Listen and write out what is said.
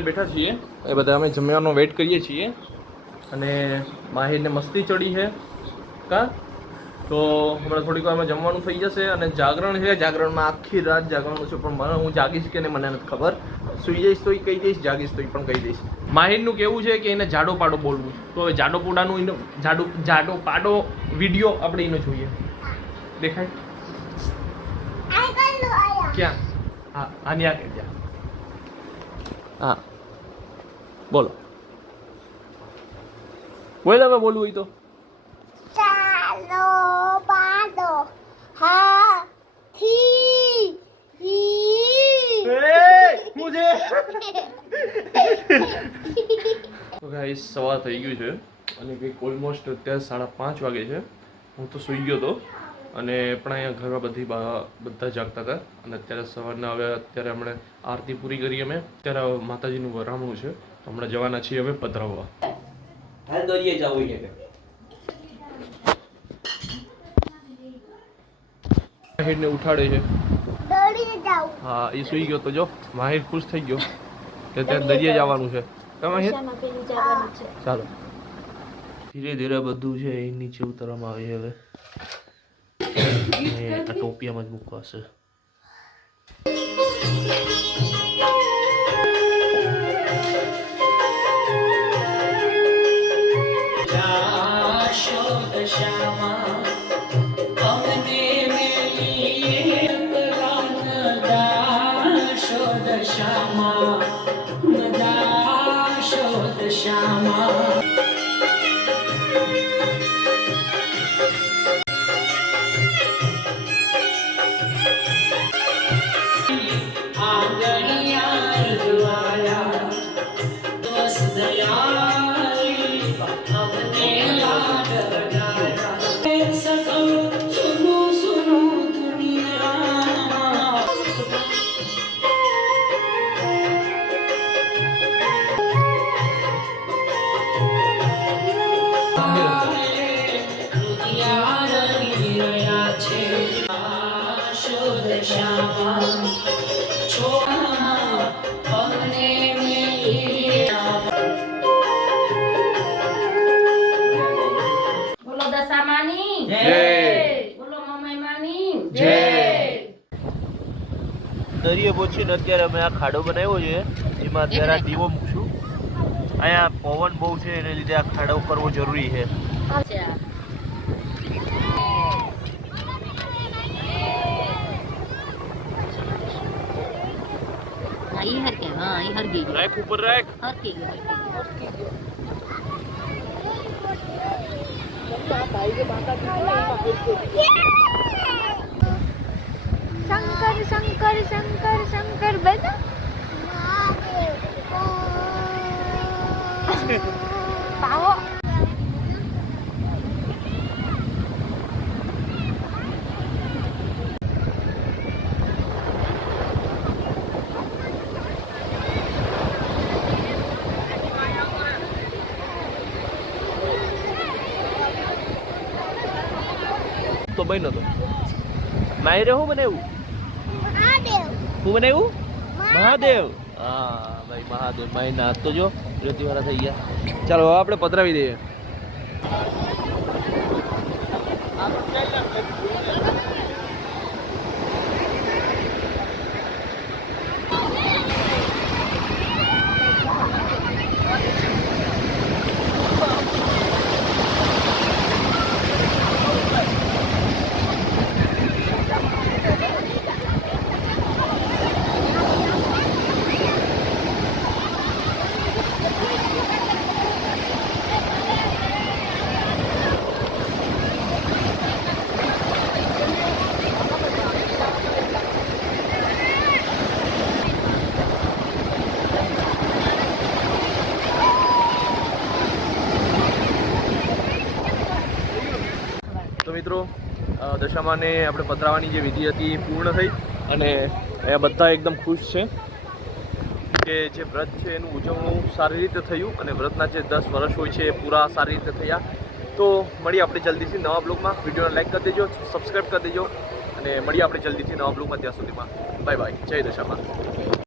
અત્યારે બેઠા છીએ એ બધા અમે જમવાનો વેઇટ કરીએ છીએ અને માહિરને મસ્તી ચડી છે કા તો હમણાં થોડીક વારમાં જમવાનું થઈ જશે અને જાગરણ છે જાગરણમાં આખી રાત જાગવાનું છે પણ મને હું જાગીશ કે નહીં મને નથી ખબર સુઈ જઈશ તો કહી દઈશ જાગીશ તો પણ કહી દઈશ માહિરનું કેવું છે કે એને જાડો પાડો બોલવું તો હવે જાડો પોડાનું એનો જાડો પાડો વિડીયો આપણે એનો જોઈએ દેખાય ક્યાં હા આની આ કહી ત્યાં હા બોલો બોલ હવે બોલવું હોય તો ચાલો પાડો હા થી મુજે તો ગાઈસ સવાર થઈ ગયું છે અને કંઈક ઓલમોસ્ટ અત્યારે 5:30 વાગે છે હું તો સૂઈ ગયો હતો અને પણ અહીંયા ઘરમાં બધા જાગતા હતા અને અત્યારે સવારના હવે અત્યારે હમણાં આરતી પૂરી કરી અમે અત્યારે માતાજીનું વરામણું છે હમણાં જવાના છીએ હવે પધરાવવા હાલ દોરીએ જવું છે માહિરને ઉઠાડે છે દોડીએ જાવ હા એ સૂઈ ગયો તો જો માહિર ખુશ થઈ ગયો કે ત્યાં દરિયે જવાનું છે માહિર ચાલો ધીરે ધીરે બધું છે એ નીચે ઉતરવામાં આવે છે હવે આ ટોપિયામાં જ મૂકવાશે દરિયે પહોંચીને અત્યારે અમે આ ખાડો બનાવ્યો છે એમાં અત્યારે આ દીવો મૂકશું અહીંયા પવન બહુ છે એને લીધે આ ખાડો કરવો જરૂરી છે રાખ ઉપર રાખ શંકર શંકર શંકર શંકર બેટા પાવો તો બન્યો તો માયરે હું બનાવ્યું શું બનાવ્યું મહાદેવ હા ભાઈ મહાદેવ માય ના તો જો જ્યોતિવાળા થઈ ગયા ચાલો હવે આપણે પધરાવી દઈએ તો મિત્રો દશામાને આપણે પધરાવવાની જે વિધિ હતી એ પૂર્ણ થઈ અને એ બધા એકદમ ખુશ છે કે જે વ્રત છે એનું ઉજવણું સારી રીતે થયું અને વ્રતના જે 10 વર્ષ હોય છે એ પૂરા સારી રીતે થયા તો મળીએ આપણે જલ્દીથી નવા બ્લોગમાં વિડીયોને લાઈક કરી દેજો સબસ્ક્રાઈબ કરી દેજો અને મળીએ આપણે જલ્દીથી નવા બ્લોગમાં ત્યાં સુધીમાં બાય બાય જય દશામાં